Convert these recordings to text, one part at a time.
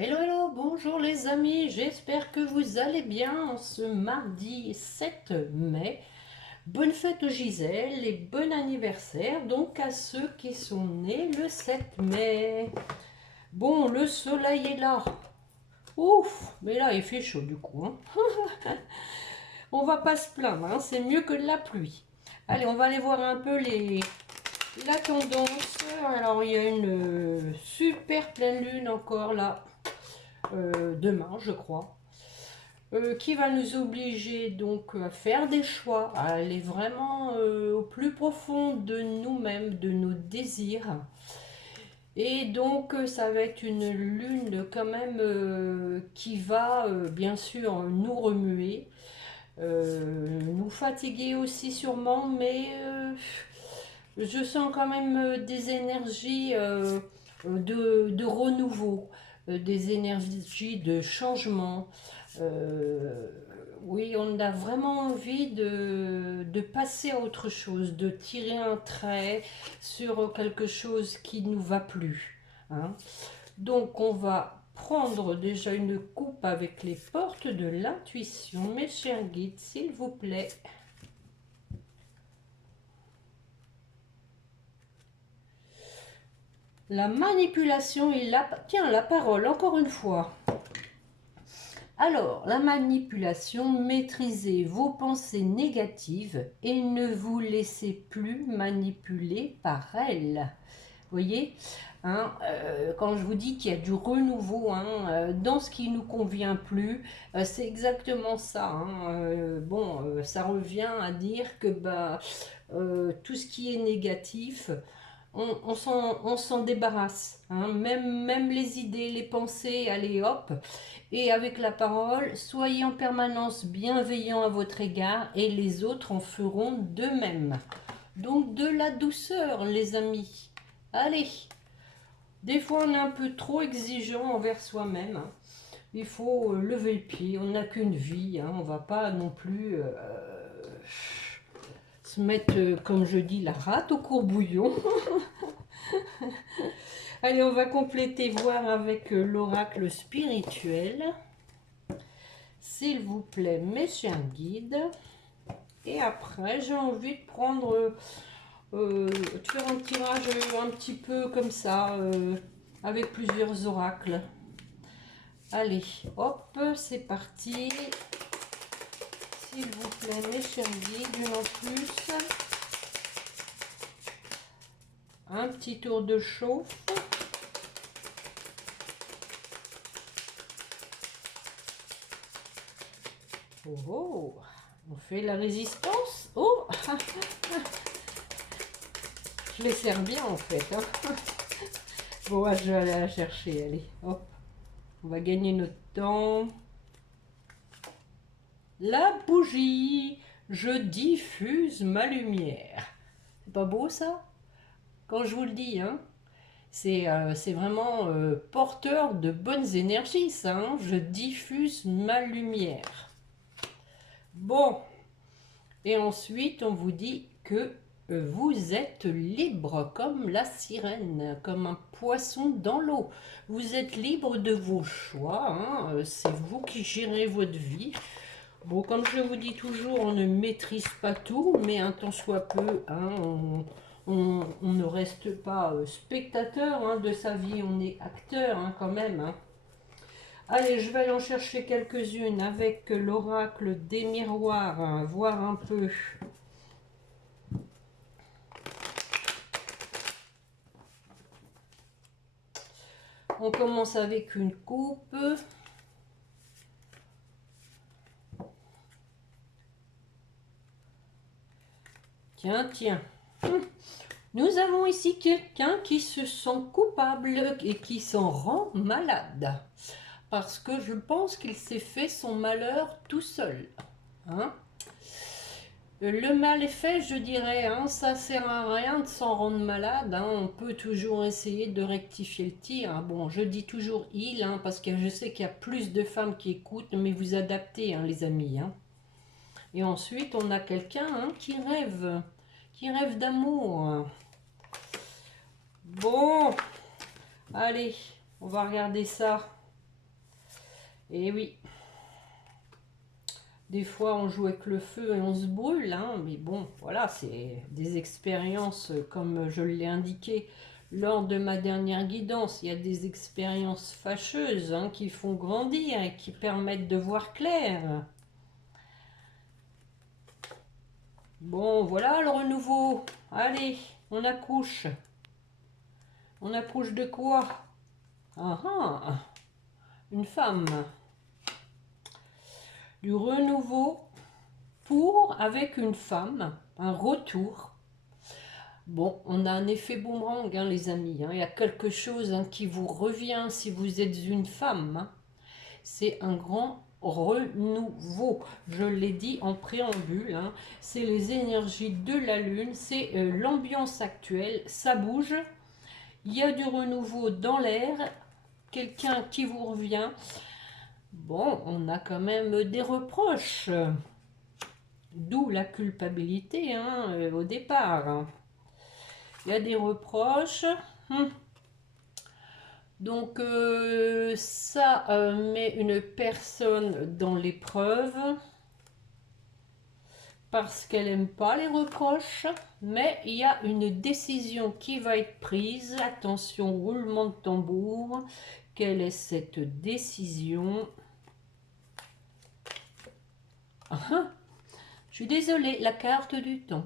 Hello, hello, bonjour les amis, j'espère que vous allez bien en ce mardi 7 mai. Bonne fête aux Gisèle et bon anniversaire donc à ceux qui sont nés le 7 mai. Bon, le soleil est là. Ouf, mais là il fait chaud du coup, hein. On va pas se plaindre, hein, c'est mieux que de la pluie. Allez, on va aller voir un peu la tendance. Alors il y a une super pleine lune encore là, demain je crois. Qui va nous obliger donc à faire des choix, à aller vraiment au plus profond de nous-mêmes, de nos désirs. Et donc ça va être une lune quand même qui va bien sûr nous remuer, nous fatiguer aussi sûrement, mais je sens quand même des énergies de renouveau, des énergies de changement. Euh, oui, on a vraiment envie de passer à autre chose, de tirer un trait sur quelque chose qui ne nous va plus, hein. Donc on va prendre déjà une coupe avec les portes de l'intuition, mes chers guides, s'il vous plaît. La manipulation et la... Tiens, la parole, encore une fois. Alors, la manipulation, maîtrisez vos pensées négatives et ne vous laissez plus manipuler par elles. Vous voyez, hein, quand je vous dis qu'il y a du renouveau, hein, dans ce qui ne nous convient plus, c'est exactement ça, hein. Bon, ça revient à dire que bah, tout ce qui est négatif, on s'en débarrasse, hein. Même les idées, les pensées, allez hop. Et avec la parole, soyez en permanence bienveillant à votre égard et les autres en feront de même. Donc de la douceur, les amis. Allez, des fois on est un peu trop exigeant envers soi-même, hein. Il faut lever le pied, on n'a qu'une vie, hein. On va pas non plus se mettre, comme je dis, la rate au courbouillon. Allez, on va compléter, voir avec l'oracle spirituel. S'il vous plaît, mes chiens guides. Et après, j'ai envie de prendre, de faire un tirage un petit peu comme ça, avec plusieurs oracles. Allez, hop, c'est parti. S'il vous plaît, mes chers guides, une en plus. Un petit tour de chauffe. Oh, oh, on fait la résistance. Oh, je les sers bien en fait, hein. Bon, je vais aller la chercher, allez, hop. On va gagner notre temps. La bougie, je diffuse ma lumière. C'est pas beau ça? Quand je vous le dis, hein, c'est vraiment porteur de bonnes énergies, ça, hein. Je diffuse ma lumière. Bon, et ensuite on vous dit que vous êtes libre comme la sirène, comme un poisson dans l'eau. Vous êtes libre de vos choix, hein. C'est vous qui gérez votre vie. Bon, comme je vous dis toujours, on ne maîtrise pas tout, mais un tant soit peu, hein, on ne reste pas spectateur, hein, de sa vie, on est acteur, hein, quand même, hein. Allez, je vais aller en chercher quelques-unes avec l'oracle des miroirs, hein, voir un peu. On commence avec une coupe. Tiens, tiens. Nous avons ici quelqu'un qui se sent coupable et qui s'en rend malade. Parce que je pense qu'il s'est fait son malheur tout seul, hein. Le mal est fait, je dirais, hein, ça sert à rien de s'en rendre malade, hein. On peut toujours essayer de rectifier le tir, hein. Bon, je dis toujours il, hein, parce que je sais qu'il y a plus de femmes qui écoutent, mais vous adaptez, hein, les amis, hein. Et ensuite, on a quelqu'un, hein, qui rêve d'amour. Bon, allez, on va regarder ça. Et oui, des fois on joue avec le feu et on se brûle, hein, mais bon, voilà, c'est des expériences, comme je l'ai indiqué lors de ma dernière guidance. Il y a des expériences fâcheuses, hein, qui font grandir et qui permettent de voir clair. Bon, voilà le renouveau. Allez, on accouche. On accouche de quoi? Ah ah, une femme. Du renouveau avec une femme, un retour. Bon, on a un effet boomerang, hein, les amis, hein. Il y a quelque chose, hein, qui vous revient si vous êtes une femme, hein. C'est un grand renouveau. Je l'ai dit en préambule, hein. C'est les énergies de la lune, c'est l'ambiance actuelle, ça bouge. Il y a du renouveau dans l'air, quelqu'un qui vous revient. Bon, on a quand même des reproches, d'où la culpabilité, hein, au départ, hein. Il y a des reproches. Donc ça met une personne dans l'épreuve parce qu'elle n'aime pas les reproches, mais il y a une décision qui va être prise. Attention, roulement de tambour. Quelle est cette décision? Je suis désolée, la carte du temps.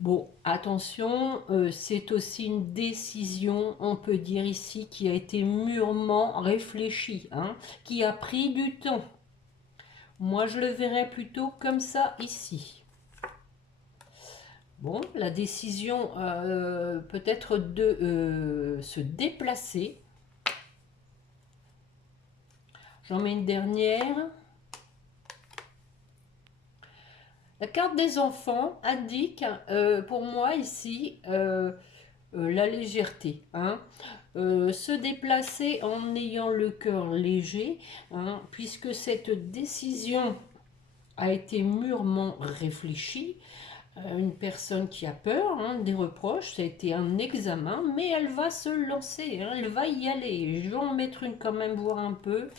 Bon, attention, c'est aussi une décision, on peut dire ici, qui a été mûrement réfléchie, hein, qui a pris du temps. Moi, je le verrais plutôt comme ça ici. Bon, la décision peut-être de se déplacer. J'en mets une dernière. La carte des enfants indique, pour moi ici, la légèreté, hein. Se déplacer en ayant le cœur léger, hein, puisque cette décision a été mûrement réfléchie. Une personne qui a peur, hein, des reproches, ça a été un examen, mais elle va se lancer, hein, elle va y aller. Je vais en mettre une quand même, voir un peu.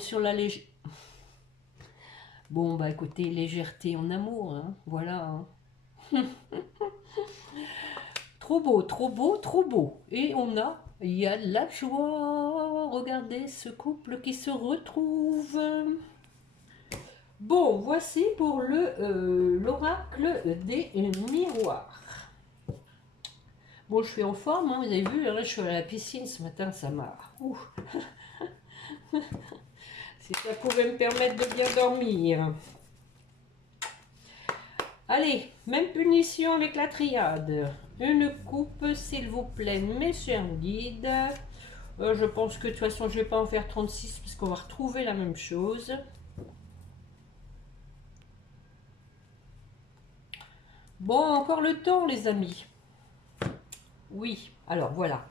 Sur la légèreté. Bon, bah écoutez, légèreté en amour, hein, voilà, hein. Trop beau, trop beau, trop beau. Et il y a de la joie. Regardez ce couple qui se retrouve. Bon, voici pour l'oracle des miroirs. Bon, je suis en forme, hein, vous avez vu, là, je suis à la piscine ce matin, ça m'a... Si ça pouvait me permettre de bien dormir. Allez, même punition avec la triade. Une coupe, s'il vous plaît, mes chers guides. Je pense que de toute façon, je ne vais pas en faire 36 parce qu'on va retrouver la même chose. Bon, encore le temps, les amis. Oui, alors voilà.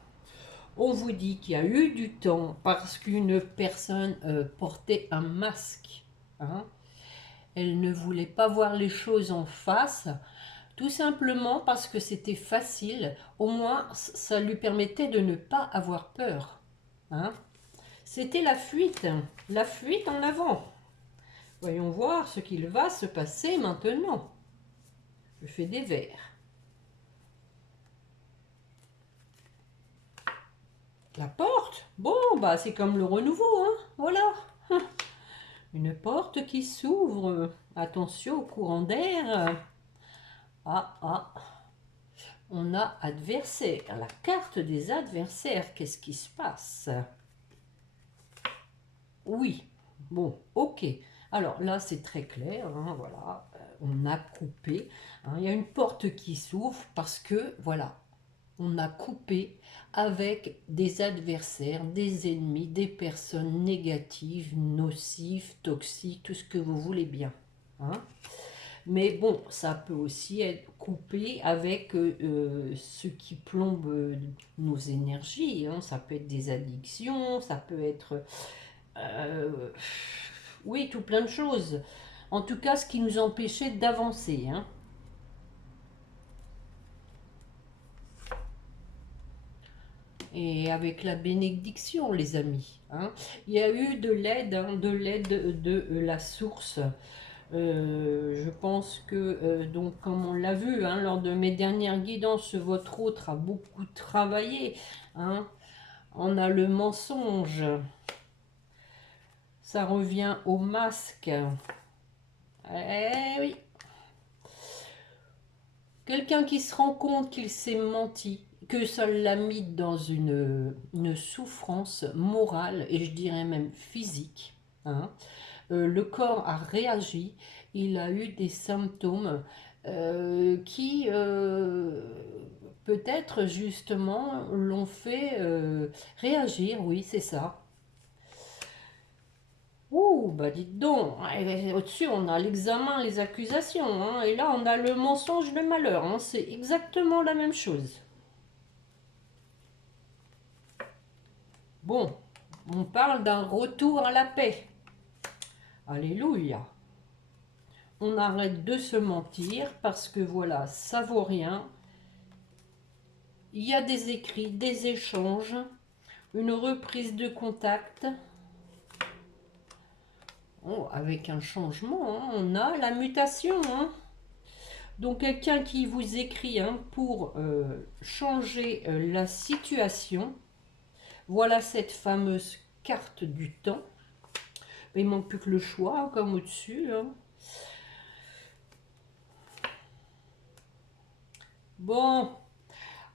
On vous dit qu'il y a eu du temps parce qu'une personne portait un masque, hein. Elle ne voulait pas voir les choses en face, tout simplement parce que c'était facile. Au moins, ça lui permettait de ne pas avoir peur, hein. C'était la fuite en avant. Voyons voir ce qu'il va se passer maintenant. Je fais des vers. La porte, bon, bah c'est comme le renouveau, hein, voilà. Une porte qui s'ouvre. Attention au courant d'air. Ah, ah. On a adversaire. La carte des adversaires. Qu'est-ce qui se passe? Oui. Bon, ok. Alors là, c'est très clair, hein, voilà. On a coupé, hein. Il y a une porte qui s'ouvre parce que, voilà, on a coupé avec des adversaires, des ennemis, des personnes négatives, nocives, toxiques, tout ce que vous voulez bien, hein. Mais bon, ça peut aussi être coupé avec ce qui plombe nos énergies, hein. Ça peut être des addictions, ça peut être... oui, tout plein de choses. En tout cas, ce qui nous empêchait d'avancer, hein. et avec la bénédiction, les amis. Hein. Il y a eu de l'aide, hein, de l'aide de la source. Je pense que, donc, comme on l'a vu hein, lors de mes dernières guidances, votre autre a beaucoup travaillé. Hein. On a le mensonge. Ça revient au masque. Eh oui. Quelqu'un qui se rend compte qu'il s'est menti, que ça l'a mis dans une souffrance morale et je dirais même physique. Hein. Le corps a réagi, il a eu des symptômes qui peut-être justement l'ont fait réagir, oui c'est ça. Ouh, bah dites donc, au-dessus on a l'examen, les accusations, hein, et là on a le mensonge, le malheur, hein, c'est exactement la même chose. Bon, on parle d'un retour à la paix. Alléluia. On arrête de se mentir parce que voilà, ça vaut rien. Il y a des écrits, des échanges, une reprise de contact. Oh, avec un changement, hein, on a la mutation. Hein. Donc quelqu'un qui vous écrit hein, pour changer la situation. Voilà cette fameuse carte du temps. Il ne manque plus que le choix, hein, comme au-dessus. Hein. Bon,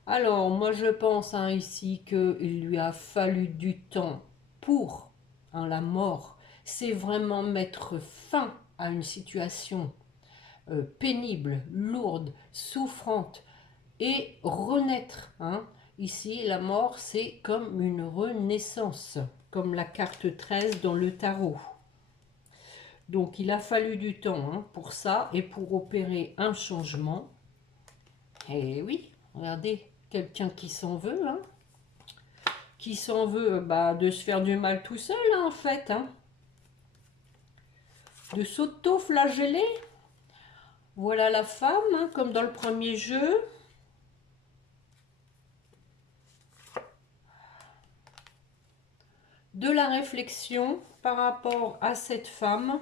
alors moi je pense hein, ici qu'il lui a fallu du temps pour hein, la mort. C'est vraiment mettre fin à une situation pénible, lourde, souffrante et renaître. Hein. Ici, la mort, c'est comme une renaissance, comme la carte 13 dans le tarot. Donc, il a fallu du temps hein, pour ça et pour opérer un changement. Et oui, regardez, quelqu'un qui s'en veut, hein, qui s'en veut bah, de se faire du mal tout seul, hein, en fait. Hein, de s'auto-flageller. Voilà la femme, hein, comme dans le premier jeu. De la réflexion par rapport à cette femme.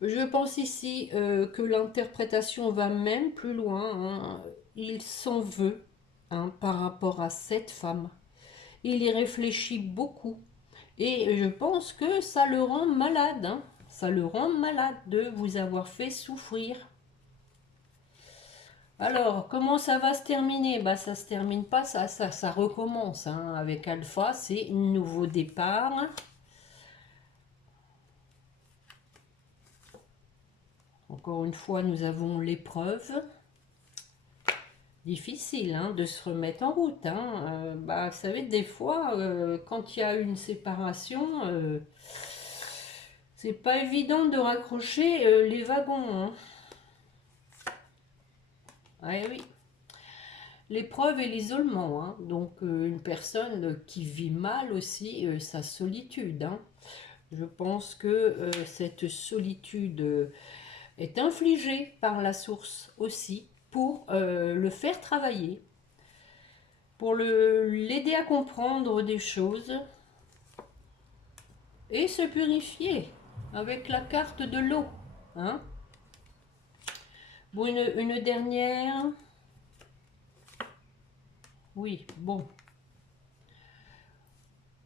Je pense ici que l'interprétation va même plus loin. Hein. Il s'en veut hein, par rapport à cette femme. Il y réfléchit beaucoup. Et je pense que ça le rend malade. Hein. Ça le rend malade de vous avoir fait souffrir. Alors, comment ça va se terminer? Bah, ça se termine pas, ça recommence. Hein. Avec Alpha, c'est un nouveau départ. Encore une fois, nous avons l'épreuve. Difficile hein, de se remettre en route. Hein. Bah, vous savez, des fois, quand il y a une séparation, c'est pas évident de raccrocher les wagons. Hein. Ouais, oui. L'épreuve et l'isolement. Hein. Donc, une personne qui vit mal aussi sa solitude. Hein. Je pense que cette solitude est infligée par la source aussi pour le faire travailler, pour l'aider à comprendre des choses et se purifier avec la carte de l'eau. Hein. Bon, une dernière. Oui, bon.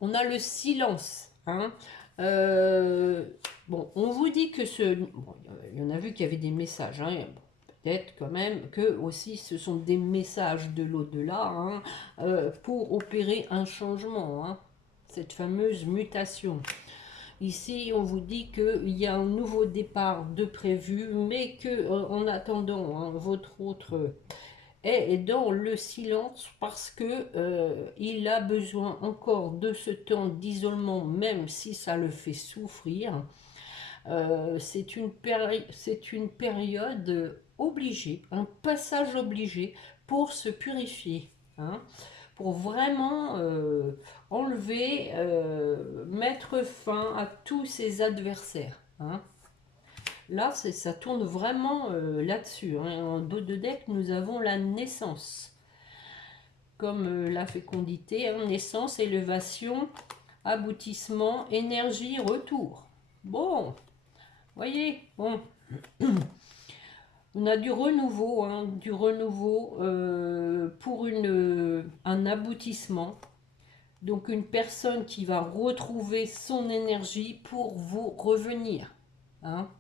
On a le silence. Hein. Bon, on vous dit que ce... Bon, il y en a vu qu'il y avait des messages. Hein. Peut-être quand même que aussi ce sont des messages de l'au-delà hein, pour opérer un changement. Hein. Cette fameuse mutation. Ici, on vous dit qu'il y a un nouveau départ de prévu, mais que en attendant, hein, votre autre est dans le silence parce que il a besoin encore de ce temps d'isolement, même si ça le fait souffrir. C'est une période obligée, un passage obligé pour se purifier. Hein, pour vraiment enlever, mettre fin à tous ses adversaires. Hein. Là, ça tourne vraiment là-dessus. Hein. En dos de deck, nous avons la naissance. comme la fécondité, hein, naissance, élévation, aboutissement, énergie, retour. Bon, voyez, bon, on a du renouveau, hein, pour un aboutissement. Donc une personne qui va retrouver son énergie pour vous revenir. Hein.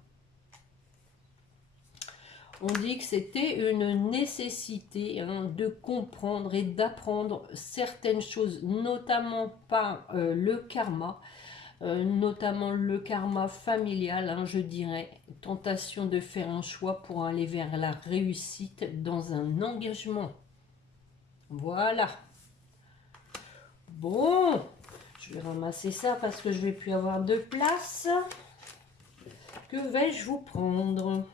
On dit que c'était une nécessité, hein, de comprendre et d'apprendre certaines choses, notamment par le karma, notamment le karma familial, hein, je dirais, tentation de faire un choix pour aller vers la réussite dans un engagement. Voilà. Bon, je vais ramasser ça parce que je vais plus avoir de place. Que vais-je vous prendre?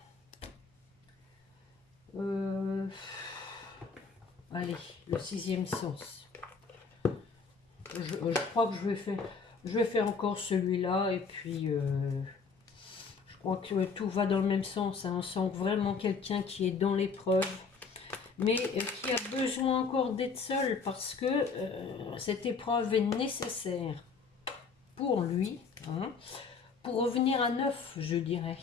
Allez, le sixième sens. Je crois que je vais faire encore celui-là et puis je crois que tout va dans le même sens. Hein. On sent vraiment quelqu'un qui est dans l'épreuve, mais qui a besoin encore d'être seul parce que cette épreuve est nécessaire pour lui, hein, pour revenir à neuf, je dirais.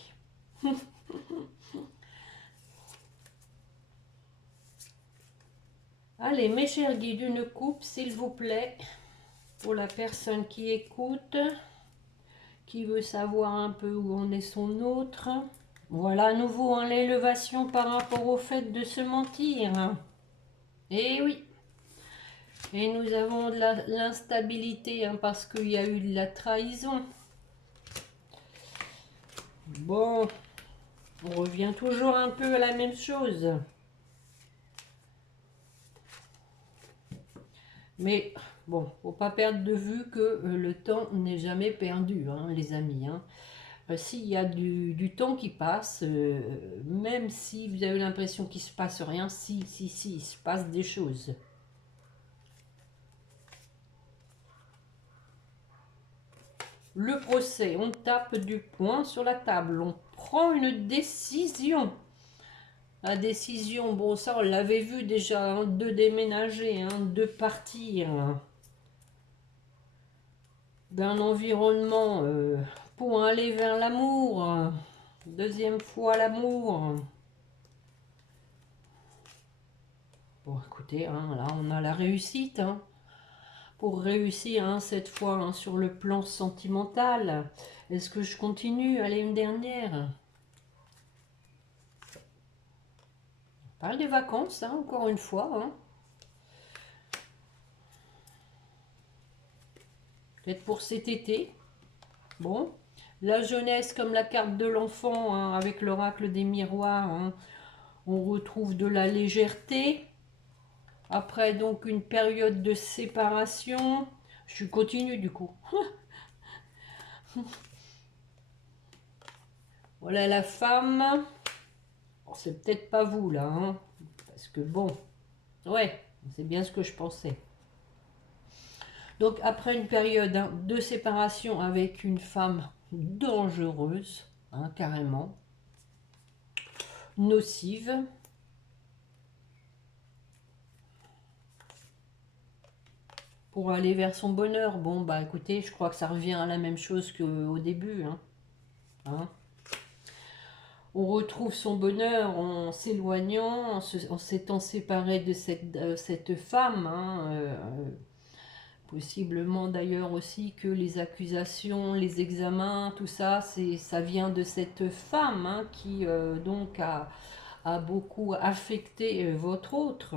Allez, mes chers guides, une coupe, s'il vous plaît, pour la personne qui écoute, qui veut savoir un peu où en est son autre. Voilà, à nouveau, hein, l'élévation par rapport au fait de se mentir. Et oui. Et nous avons de l'instabilité, hein, parce qu'il y a eu de la trahison. Bon, on revient toujours un peu à la même chose. Mais bon, faut pas perdre de vue que le temps n'est jamais perdu, hein, les amis. Hein. S'il y a du temps qui passe, même si vous avez l'impression qu'il se passe rien, si, il se passe des choses. Le procès, on tape du poing sur la table, on prend une décision. La décision, bon ça on l'avait vu déjà, hein, de déménager, hein, de partir d'un environnement pour aller vers l'amour. Deuxième fois l'amour. Bon écoutez, hein, là on a la réussite. Hein, pour réussir, hein, cette fois, hein, sur le plan sentimental. Est-ce que je continue? Allez, une dernière. On parle des vacances, hein, encore une fois. Hein. Peut-être pour cet été. Bon. La jeunesse comme la carte de l'enfant, hein, avec l'oracle des miroirs. Hein. On retrouve de la légèreté. Après, donc, une période de séparation. Je continue, du coup. Voilà la femme. Bon, c'est peut-être pas vous, là. Hein, parce que, bon... Ouais, c'est bien ce que je pensais. Donc après une période, hein, de séparation avec une femme dangereuse, hein, carrément, nocive, pour aller vers son bonheur. Bon, bah écoutez, je crois que ça revient à la même chose qu'au début. Hein. Hein. On retrouve son bonheur en s'éloignant, en s'étant séparé de cette femme. Hein, possiblement d'ailleurs aussi que les accusations, les examens, tout ça, ça vient de cette femme, hein, qui donc a beaucoup affecté votre autre.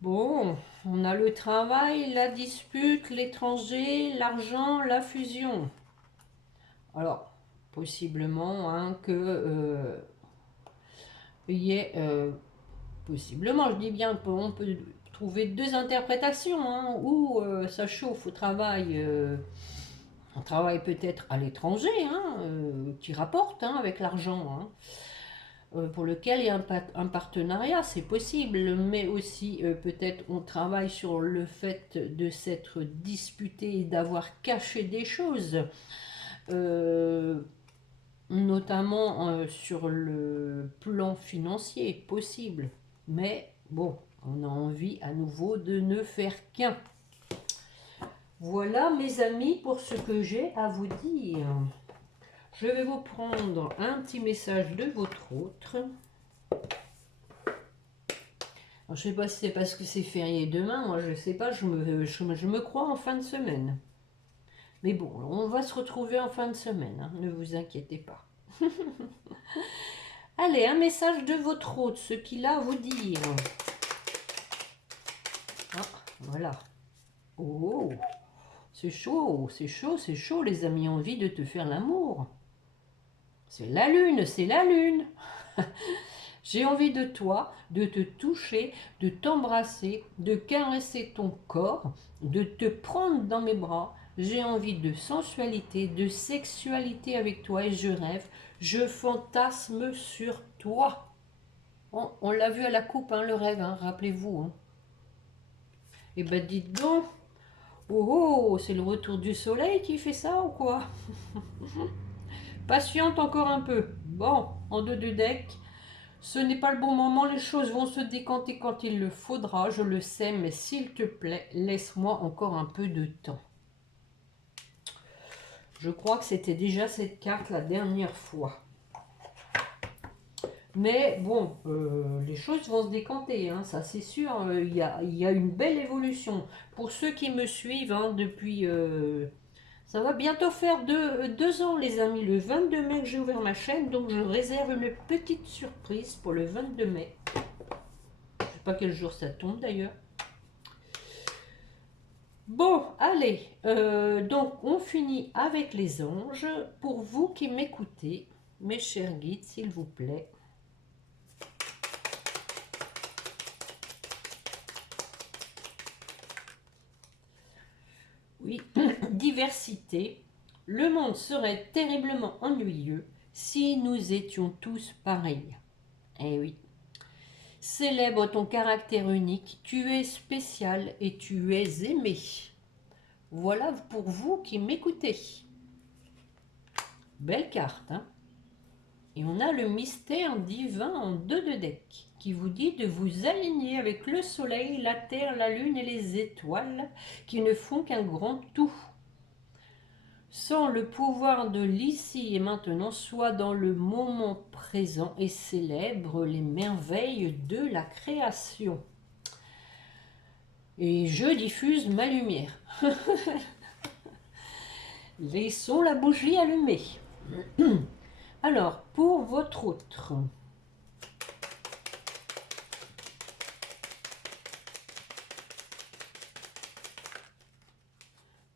Bon, on a le travail, la dispute, l'étranger, l'argent, la fusion. Alors, possiblement, hein, que il y ait, possiblement, je dis bien, on peut trouver deux interprétations, hein, où ça chauffe au travail, on travaille peut-être à l'étranger, hein, qui rapporte, hein, avec l'argent, hein, pour lequel il y a un partenariat, c'est possible, mais aussi peut-être on travaille sur le fait de s'être disputé et d'avoir caché des choses, notamment sur le plan financier, possible. Mais bon, On a envie à nouveau de ne faire qu'un. Voilà mes amis pour ce que j'ai à vous dire. Je vais vous prendre un petit message de votre autre. Alors, je ne sais pas si c'est parce que c'est férié demain, moi je ne sais pas, je me crois en fin de semaine. Mais bon, on va se retrouver en fin de semaine, hein, ne vous inquiétez pas. Allez, un message de votre hôte, ce qu'il a à vous dire. Ah, voilà. Oh, c'est chaud, c'est chaud, c'est chaud, les amis, envie de te faire l'amour. C'est la lune, c'est la lune. J'ai envie de toi, de te toucher, de t'embrasser, de caresser ton corps, de te prendre dans mes bras. J'ai envie de sensualité, de sexualité avec toi et je fantasme sur toi. On l'a vu à la coupe, hein, le rêve, hein, rappelez-vous. Hein. Eh ben dites donc, oh, c'est le retour du soleil qui fait ça ou quoi? Patiente encore un peu. Bon, en deux de deck. Ce n'est pas le bon moment, les choses vont se décanter quand il le faudra, je le sais, mais s'il te plaît, laisse-moi encore un peu de temps. Je crois que c'était déjà cette carte la dernière fois. Mais bon, les choses vont se décanter, hein, ça c'est sûr, il y a une belle évolution. Pour ceux qui me suivent hein, depuis... ça va bientôt faire deux ans les amis, le 22 mai que j'ai ouvert ma chaîne, donc je réserve une petite surprise pour le 22 mai. Je ne sais pas quel jour ça tombe d'ailleurs. Bon, allez, donc on finit avec les anges. Pour vous qui m'écoutez, mes chers guides, s'il vous plaît. Oui, diversité. Le monde serait terriblement ennuyeux si nous étions tous pareils. Eh oui. Célèbre ton caractère unique, tu es spécial et tu es aimé. Voilà pour vous qui m'écoutez. Belle carte, hein? Et on a le mystère divin en deux de deck, qui vous dit de vous aligner avec le soleil, la terre, la lune et les étoiles, qui ne font qu'un grand tout. Sans le pouvoir de l'ici et maintenant, soit dans le moment présent et célèbre les merveilles de la création. Et je diffuse ma lumière. Laissons la bougie allumée. Alors, pour votre autre.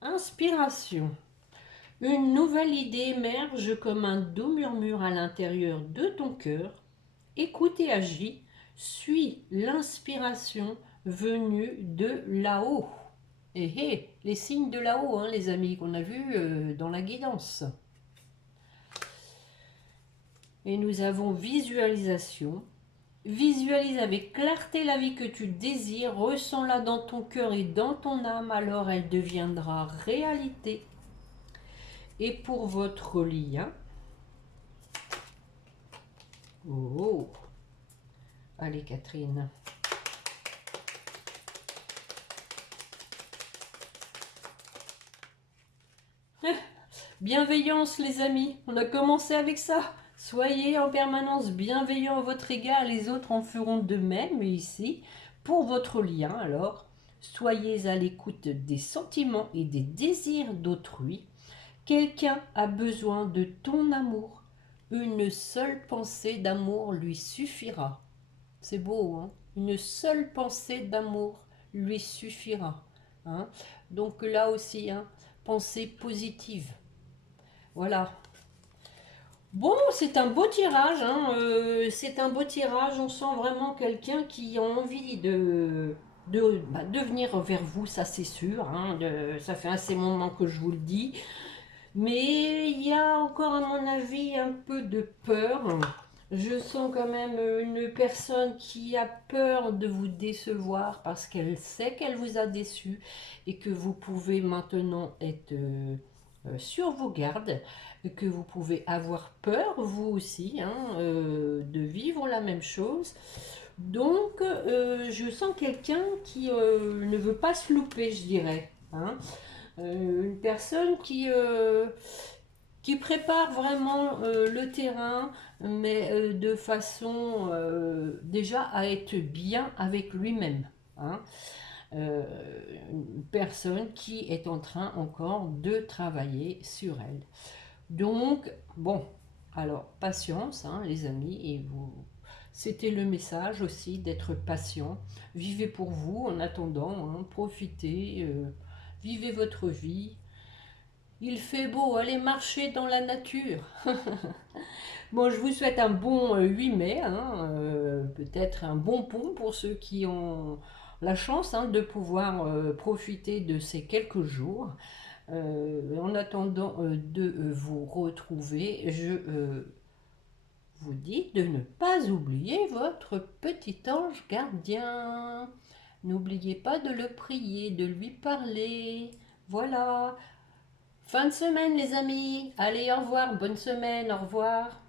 Inspiration. Une nouvelle idée émerge comme un doux murmure à l'intérieur de ton cœur. Écoute et agis. Suis l'inspiration venue de là-haut. Et les signes de là-haut, hein, les amis, qu'on a vus dans la guidance. Et nous avons visualisation. Visualise avec clarté la vie que tu désires, ressens-la dans ton cœur et dans ton âme, alors elle deviendra réalité. Et pour votre lien, oh, allez Catherine. Bienveillance les amis, on a commencé avec ça. Soyez en permanence bienveillants à votre égard, les autres en feront de même. Et ici, pour votre lien, alors, soyez à l'écoute des sentiments et des désirs d'autrui. Quelqu'un a besoin de ton amour. Une seule pensée d'amour lui suffira. C'est beau, hein? Une seule pensée d'amour lui suffira. Hein? Donc là aussi, hein, pensée positive. Voilà. Bon, c'est un beau tirage, hein, c'est un beau tirage, on sent vraiment quelqu'un qui a envie de venir vers vous, ça c'est sûr, hein, ça fait assez moment que je vous le dis, mais il y a encore à mon avis un peu de peur, je sens quand même une personne qui a peur de vous décevoir parce qu'elle sait qu'elle vous a déçu et que vous pouvez maintenant être sur vos gardes, que vous pouvez avoir peur vous aussi hein, de vivre la même chose. Donc, je sens quelqu'un qui ne veut pas se louper, je dirais, hein. Une personne qui prépare vraiment le terrain, mais de façon déjà à être bien avec lui-même, hein. Euh, une personne qui est en train encore de travailler sur elle. Donc, bon, alors patience, hein, les amis, et vous, c'était le message aussi d'être patient. Vivez pour vous en attendant, hein, profitez, vivez votre vie. Il fait beau, allez marcher dans la nature. Bon, je vous souhaite un bon 8 mai, hein, peut-être un bon pont pour ceux qui ont la chance, hein, de pouvoir profiter de ces quelques jours. En attendant de vous retrouver, je vous dis de ne pas oublier votre petit ange gardien. N'oubliez pas de le prier, de lui parler. Voilà. Fin de semaine, les amis. Allez, au revoir. Bonne semaine. Au revoir.